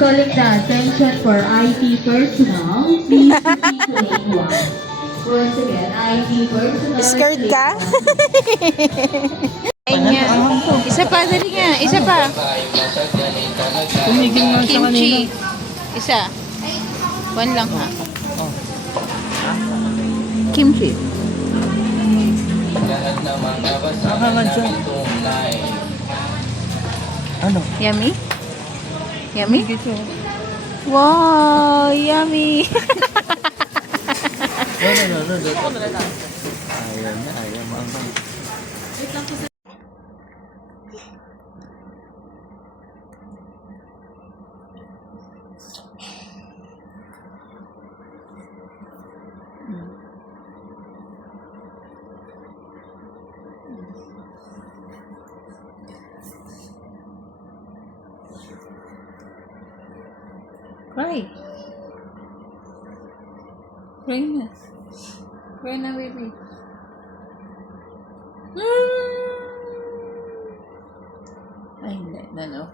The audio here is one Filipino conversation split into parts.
Calling the attention for IT personnel, please proceed to lane 1. Once again, IT personnel. Scared ka? Isa pa, dali nga. Isa pa. Tumigil nga siya kanina. Kimchi. Isa. One lang ha. Kimchi. Nakakan siya. Ano? Yummy? Yummy? Ito. Wow, yummy. No. Ayaw na, ayaw maangang. Cry. Cry na. Cry na, baby. Ay, hindi. No.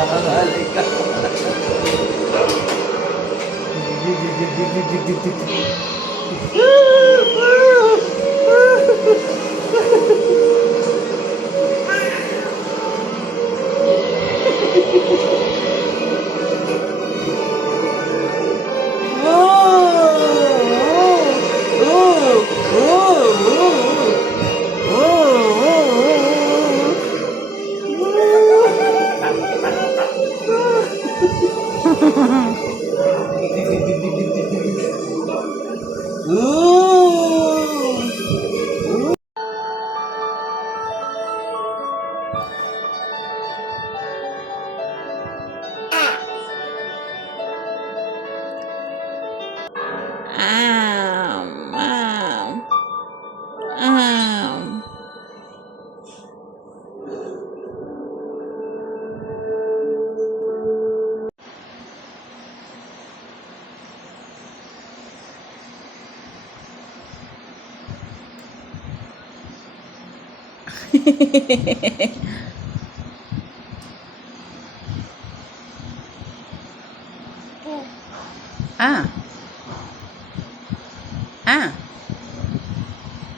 Nakakalay ka.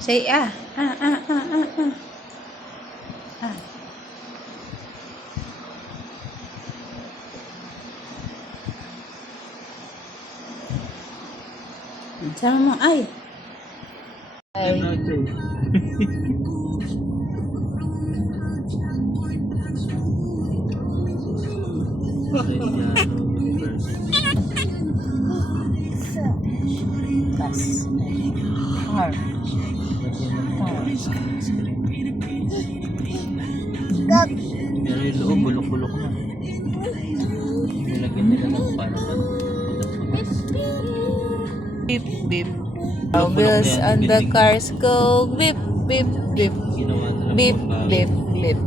Say ah. Sama mo ay. Pero yung loob, bulok-bulok na. Nilagyan nila ng panaman. Beep, beep. Wheels on the cars go. Beep, beep, beep. Ginawa nila Beep, po, beep, beep.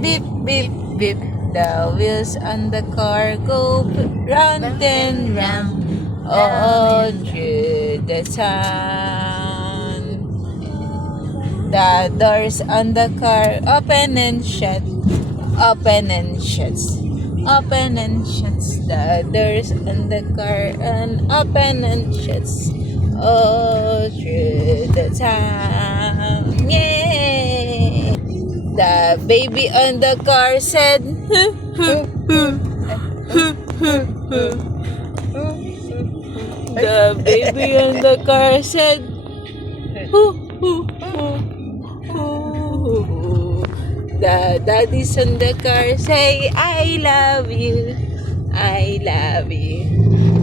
Beep, beep, beep. The wheels on the car go round and round all through the town. The doors on the car open and shut, open and shuts, open and shuts. The doors on the car and open and shuts all through the town. Yeah. The baby on the car said, the baby on the car said, the daddies on the car say, I love you, I love you,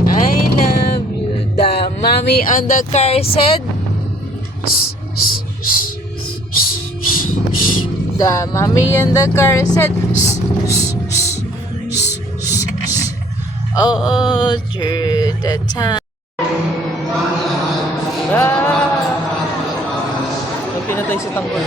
I love you. The mommy on the car said, shh, shh, shh, shh, shh, shh. The mommy in the car said, shh, shh, shh, shh, shh, shh. All through the time. May pinatay sa tanggol.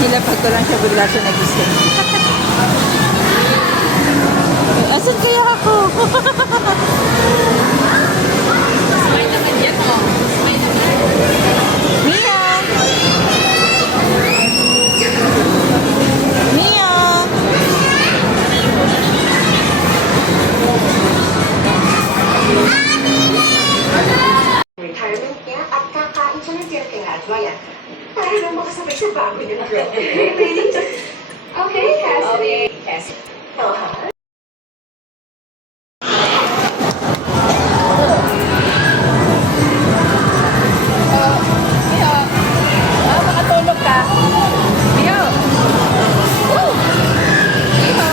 Nilapag ko lang siya bigla siya nagising. Asan kaya ako? Mia! Mia! retirement niya at kakain siya ng Jerking Adwaya. Para lang makasabay sa bago niyang girlfriend. Really? Okay, Cassidy. Cassidy. Uh-huh. Makatulog ka? Mia! Woo! Mia!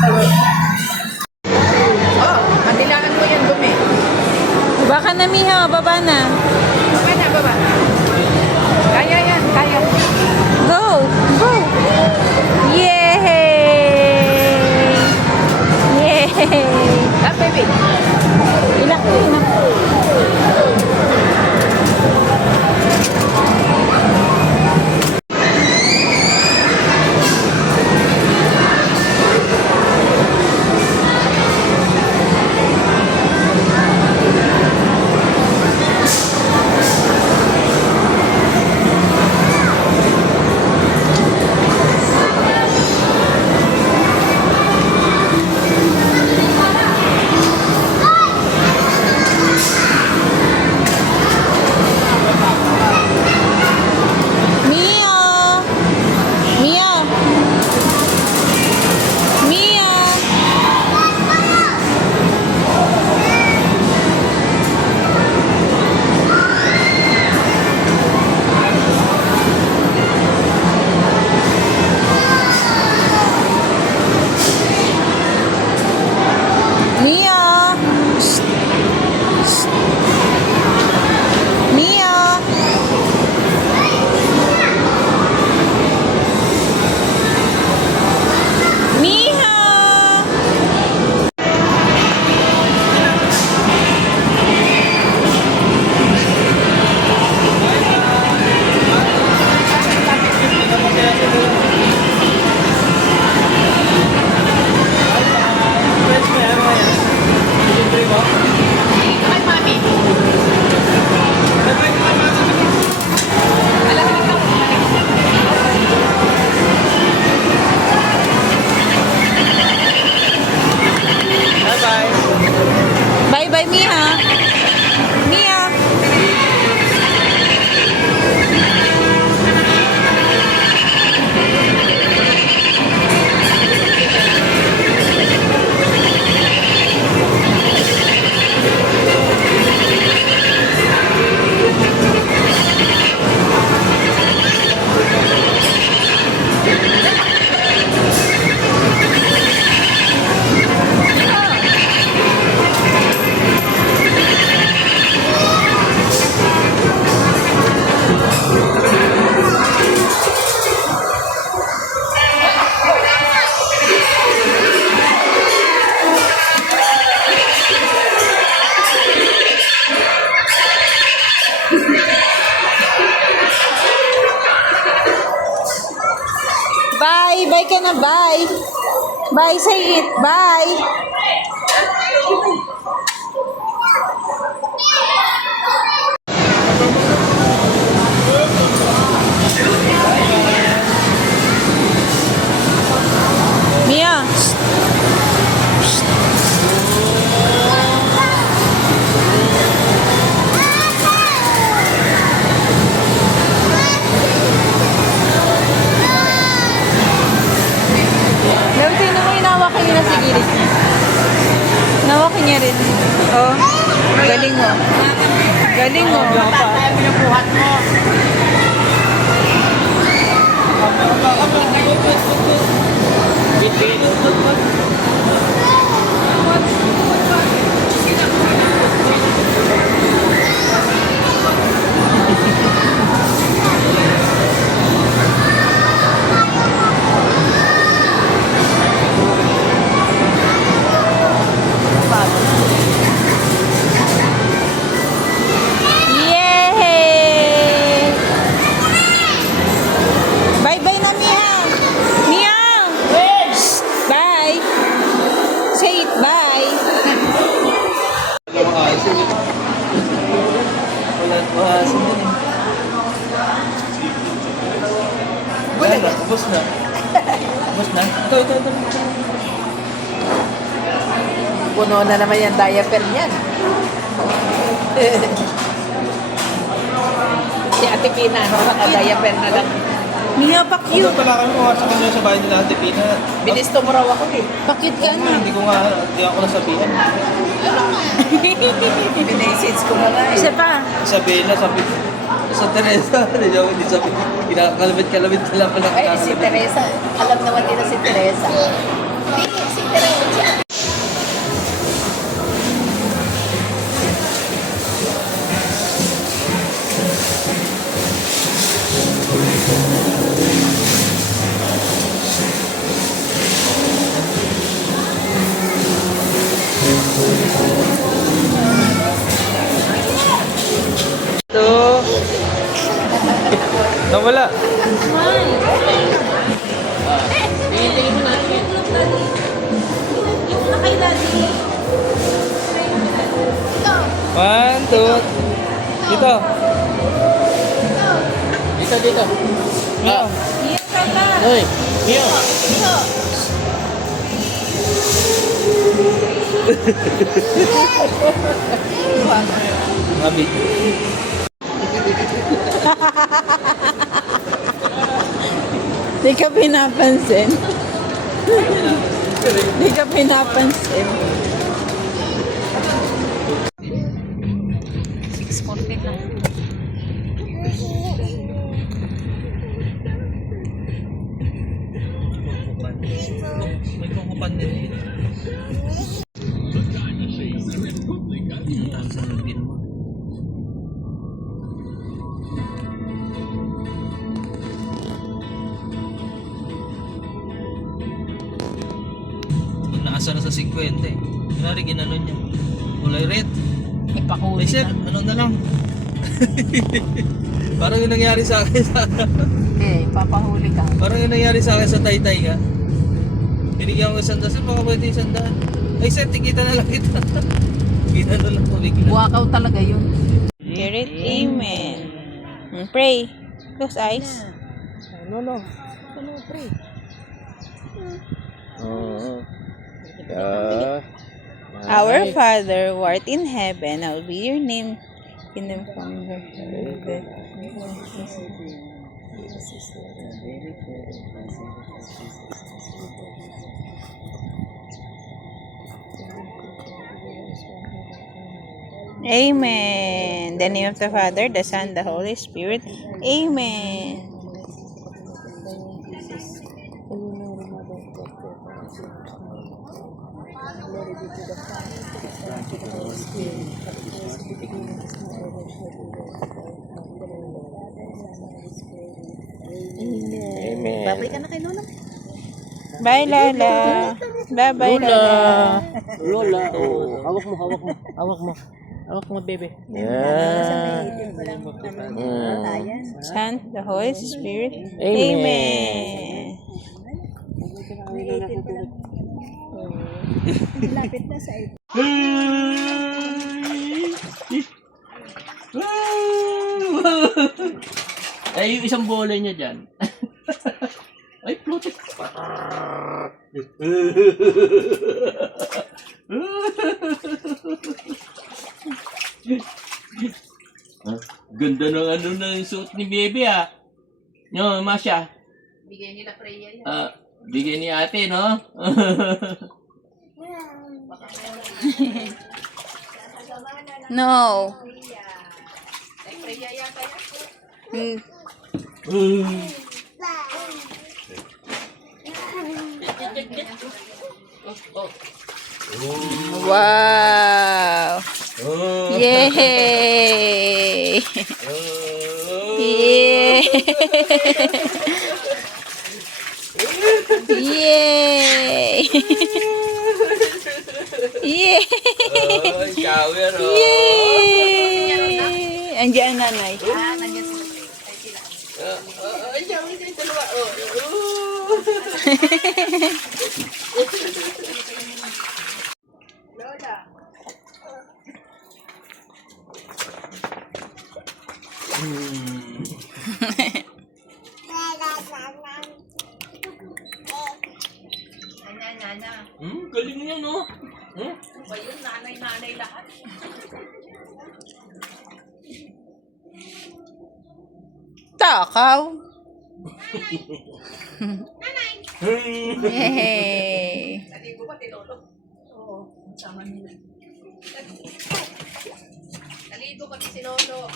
Oh, manilaan mo yan dumi. Baka na, Miha. Baba na. Baba na, baba. Kaya yan, kaya. Go! Go! Yay! Yay! Ah, baby. Ilak ko, ilak ko. Mia! Mia! Mia! Mia! Shh. Shh. Mia! Miha! Hi, mami. Bye-bye, Miha! Mia! Bye! Bye ka na, bye! Bye, say it! Bye! Mia! Meron sino mo inawakan niya na si Gilid. Nawakan niya rin. Oh, galing mo. Galing mo. Kaya pinupuhat mo. Yay! Bye-bye na, Mia! Mia! Bye! Say it, bye! Wala na, ubos na. Ubos na. Ito. Puno na naman yung diaper niyan. Si Ate Pina, naka-diaper na lang. Mia, pa-cute! Ano pala kami kuha sa kanya sa bahay nila Ate Pina? Binisto mo raw ako eh. Pa-cute ka na. Hindi ako nasabihan. Binessage ko na nga eh. Isa pa. Sabihin na, sabi sa Teresa, hindi sabi, kinakalabit ka lang pala. Ay, si Teresa. Alam naman nila si Teresa. Si Nawala. One, two. Dito. Dito. Mio. Hoy, Mio. Ngabi. Di ka pinapansin. Di ka pinapansin. 6:40 na. May kukupan din dito. Ang sa lagin mo. Naasa na sa 50 eh. Kunwari ginano niya. Kulay red. Ipakuli Ay sir, ano na lang? Parang yung nangyari sa akin sa papahuli ka. Parang yung nangyari sa akin sa Taytay nga. Binigyan ko isang daan. Sir, baka pwede isang daan. Ay sir, tikita na lang kita. Ginano lang ko bigla. Buwakaw talaga yun. Hear it, amen. Pray. Close eyes. No. Pray. Our Father, who art in heaven, hallowed be your name. Kingdom come. Amen. In the name of the Father, the Son, the Holy Spirit. Amen. Amen. Babay ka na kay Lola. Bye, Lola. Bye-bye, Lola. Lola. Oh, hawak mo. Hawak mo, bebe. Yan. Son, the Holy Spirit. Amen. Lapit na sa ito. Ay, yung isang bola niya dyan. Ay, floated. Ganda ng ano na yung suot ni Bebe ah. No, Masha. Bigay nila Freya yan. Bigay ni ate, no? No. Kay Freya yata yan. Wow. Yay. Yay. Yay. Yay. Ay, shower, oh. Yay. Andiyan ang nanay. Nandiyan sila Freya. Ay, sila. Ay, shower kayo dalawa. Oh. Lola. Nana. Galing niya, no? Ba yun? Nanay lahat. Takaw. Yay. Naligo ba Lolo? Oo. Sama nila. Naligo ba si Lolo?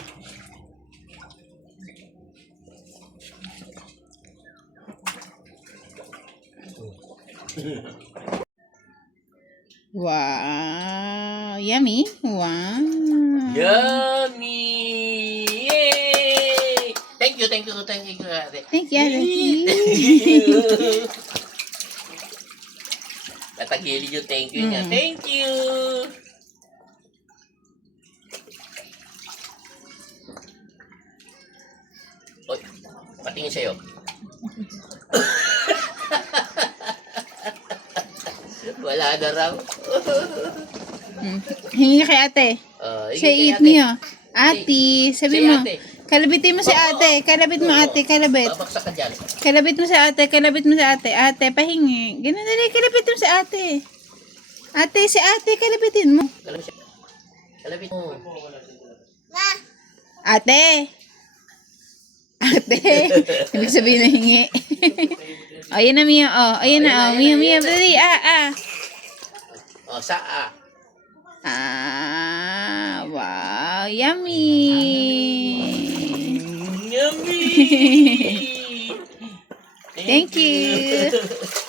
Wow. Yummy. Wow. Yummy! Yay! Thank you, ate. Thank you. Matagili yung thank you niya. Thank you! Oy. sa'yo. Wala na raw. Hingi ka kay ate. Say Sige, it niyo. Ate, sabi Say mo. ate. Kalabitin mo si ate. Kalabit mo ate, kalabit. Babaksak ka dyan. Kalabit mo si ate, kalabit mo si ate. Ate, pahingi. Ganun dali, kalabit mo si ate. Ate, si ate, kalabitin mo. Kalabit mo. Ate. Ate. Ibig sabihin na hingi. O, yan na, Mio. O, ayan na, o. Mio, Mio, dali. O, saa. Wow. Yummy. Yummy! Thank you.